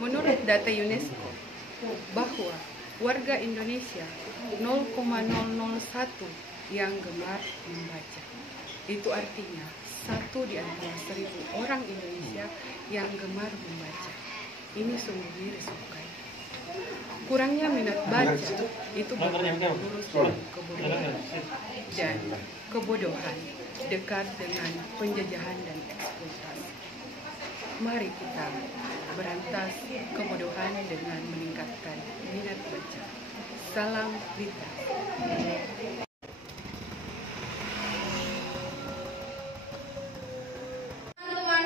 Menurut data UNESCO, bahwa warga Indonesia 0,001 yang gemar membaca. Itu artinya 1 di antara 1000 orang Indonesia yang gemar membaca. Ini sungguh dirisaukan. Kurangnya minat baca itu lulus kebodohan dan kebodohan dekat dengan penjajahan dan eksploitasi. Mari kita berantas kebodohan dengan meningkatkan minat baca. Salam literasi.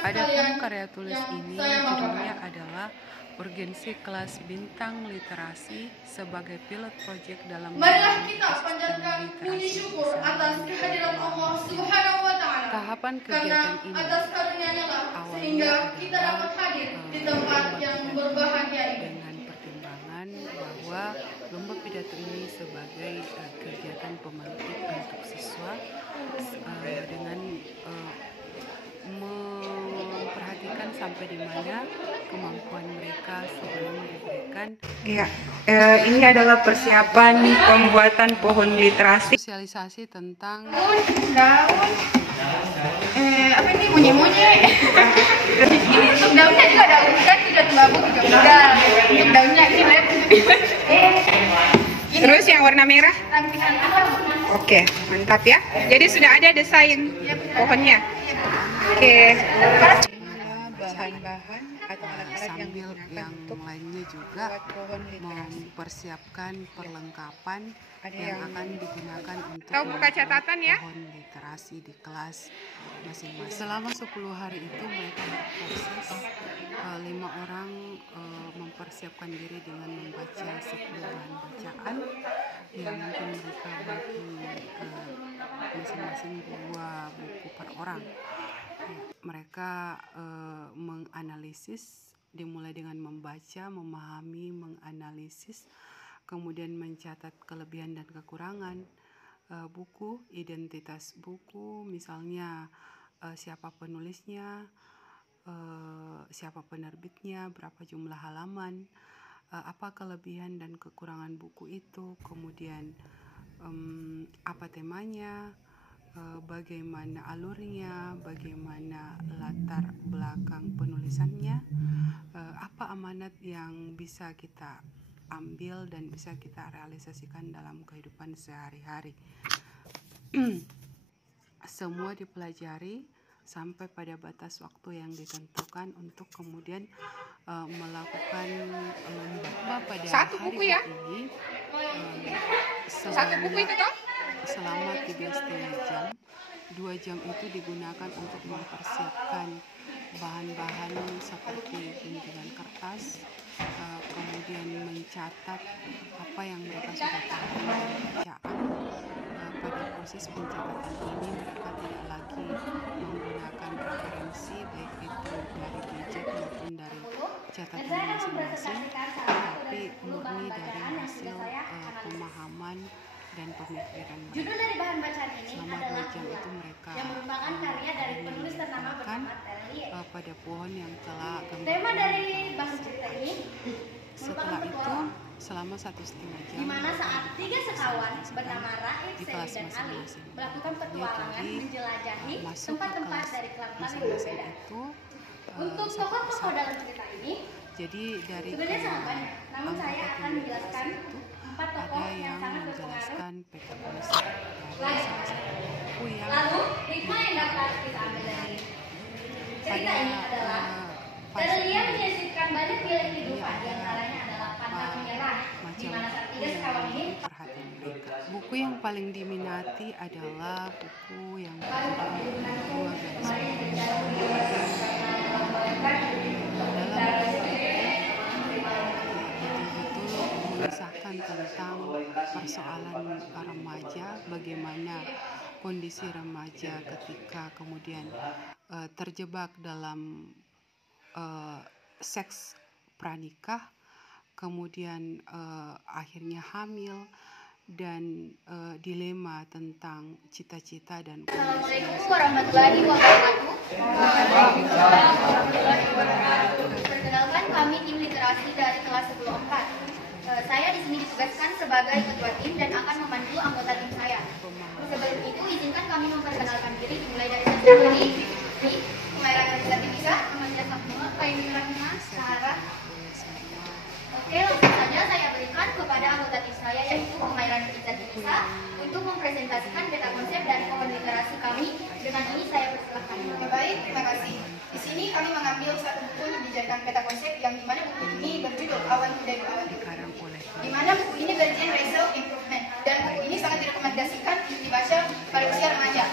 Adapun karya tulis ini judulnya adalah Urgensi Kelas Bintang Literasi sebagai pilot proyek dalam marilah kita panjatkan puji syukur atas kehadiran Allah Subhanahu wa taala. Tahapan kegiatan ini atas karunia-Nya lah sehingga kita dapat hadir di tempat yang berbahagia ini. Dengan pertimbangan bahwa lomba pidato ini sebagai kegiatan pemantik untuk siswa dengan memperhatikan sampai di mana kemampuan mereka sebelum diberikan. Ya, ini adalah persiapan pembuatan pohon literasi. Sosialisasi tentang daun, apa ini munyi-munyi. Ini untuk daunnya juga daun kan tidak bambu juga udah. Daunnya ini led. Terus yang warna merah? Lampisan alam. Oke, mantap ya. Jadi sudah ada desain pohonnya. Oke. Bahan-bahan atau alat-alat sambil yang lainnya juga mempersiapkan perlengkapan yang akan digunakan untuk buka catatan ya pohon literasi di kelas masing-masing. Selama 10 hari itu mereka berproses 5 orang mempersiapkan diri dengan membaca 10 bahan bacaan yang mungkin mereka bagi masing-masing 2 buku per orang. Mereka menganalisis dimulai dengan membaca, memahami, menganalisis, kemudian mencatat kelebihan dan kekurangan buku, identitas buku, misalnya siapa penulisnya, siapa penerbitnya, berapa jumlah halaman, apa kelebihan dan kekurangan buku itu, kemudian apa temanya, bagaimana alurnya, bagaimana latar belakang penulisannya, apa amanat yang bisa kita ambil dan bisa kita realisasikan dalam kehidupan sehari-hari. Semua dipelajari sampai pada batas waktu yang ditentukan untuk kemudian melakukan lomba pada satu hari buku ya? ini. Satu buku itu toh? Selama 3,5 jam, 2 jam itu digunakan untuk mempersiapkan bahan-bahan seperti guntingan kertas, kemudian mencatat apa yang mereka sudah pahami dari bacaan. Pada proses pencatatan ini mereka tidak lagi menggunakan referensi baik itu dari gadget maupun dari catatan masing-masing, tapi murni dari hasil pemahaman dan pemikiran mereka. Judul dari bahan bacaan ini selama adalah 2 jam itu mereka yang merupakan karya dari penulis ternama bernama Terry. pada pohon yang telah Tema dari bahan cerita ini setelah itu selama 1,5 jam di mana saat 3 sekawan bernama Raif, di Seri kelas dan Ali masing-masing. melakukan petualangan menjelajahi masuk ke tempat-tempat kelas dari klan-klan yang masing-masing berbeda. itu Untuk tokoh-tokoh dalam cerita ini jadi dari sebenarnya sangat banyak, namun saya akan menjelaskan 4 tokoh ada yang yang sangat berpengaruh. menjelaskan pekabilis dari salah satu buku yang Lalu hikmah yang dapat kita ambil dari cerita ini adalah Terelia menyisipkan banyak nilai kehidupan, di antaranya adalah pantang menyerah, di mana saat 3 sekawan ini perhatian mereka. Buku yang paling diminati adalah buku yang berjudul 2 garis betul-betul mengisahkan tentang persoalan remaja, bagaimana kondisi remaja ketika kemudian terjebak dalam seks pranikah, kemudian akhirnya hamil, dan dilema tentang cita-cita dan kondisi. Assalamualaikum warahmatullahi wabarakatuh. Perkenalkan, kami tim literasi dari kelas 10-4. Saya di sini ditugaskan sebagai ketua tim dan akan memandu anggota tim saya. Sebelum itu, izinkan kami memperkenalkan diri dimulai dari saya sendiri. Kemahiran Bisa Bisa, Amalia Sapnua, Kaini Rahima, Sarah. Oke, langsung saja saya berikan kepada anggota tim saya yaitu Kemahiran Bisa untuk mempresentasikan peta konsep dari pohon literasi kami. Dengan ini saya persilahkan. Baik, terima kasih. Di sini kami mengambil satu buku yang dijadikan peta konsep yang dimana buku ini berjudul Awan Budaya Awan dikarang oleh di mana buku ini bergenre self improvement dan buku ini sangat direkomendasikan dibaca pada usia remaja.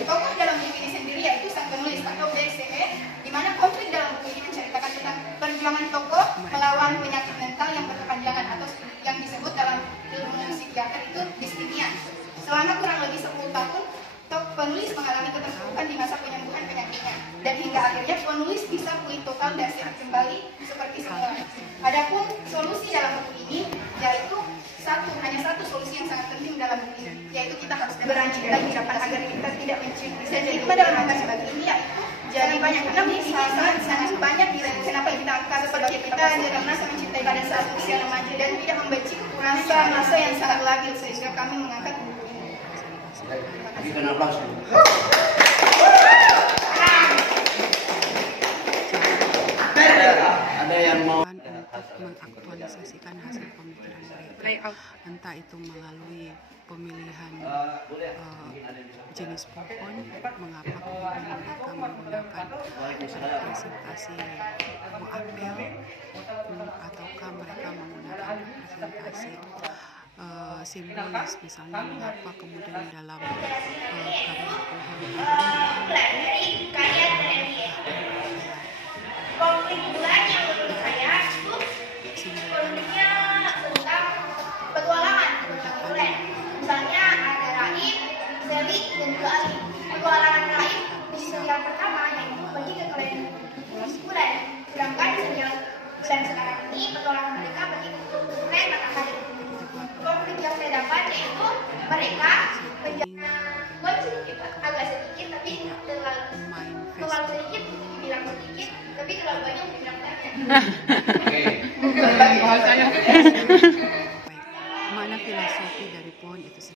Tokoh dalam buku ini sendiri yaitu sang penulis atau BCE, di mana konflik dalam buku ini menceritakan tentang perjuangan tokoh melawan penyakit mental yang berkepanjangan atau yang disebut dalam ilmu psikiater itu distimia. Selama kurang lebih 10 tahun, penulis mengalami keterpurukan di masa penyembuhan penyakitnya dan hingga akhirnya penulis bisa pulih total dan sehat kembali seperti semula. Adapun solusi dalam buku ini yaitu hanya satu solusi yang sangat penting dalam buku ini, yaitu kita harus berani dan ucapan agar kita tidak mencuri. Dan hikmah dalam angka sebagai ini yaitu jadi banyak karena buku ini sangat banyak nilai kenapa kita angkat sebagai kita karena sangat mencintai pada saat usia remaja dan tidak membenci masa yang sangat labil sehingga kami mengangkat buku ini. Berikan aplaus. Ada yang mau untuk mengaktualisasikan hasil pemikiran mereka, entah itu melalui pemilihan jenis pohon, mengapa kemudian mereka menggunakan representasi buah apel, ataukah mereka menggunakan representasi simbolis, misalnya mengapa kemudian dalam karya pohon Konflik bulan yang menurut saya itu konfliknya tentang petualangan bulan. Misalnya ada Raib, Selik, dan juga Ali. Petualangan Raib di serial pertama yaitu pergi ke kerajaan bulan. Sedangkan di serial bulan sekarang ini petualangan mereka pergi ke bulan matahari. Konflik yang saya dapat yaitu mereka agak sedikit tapi terlalu sedikit dibilang sedikit tapi terlalu banyak dibilang banyak. makna filosofi dari pohon itu sendiri.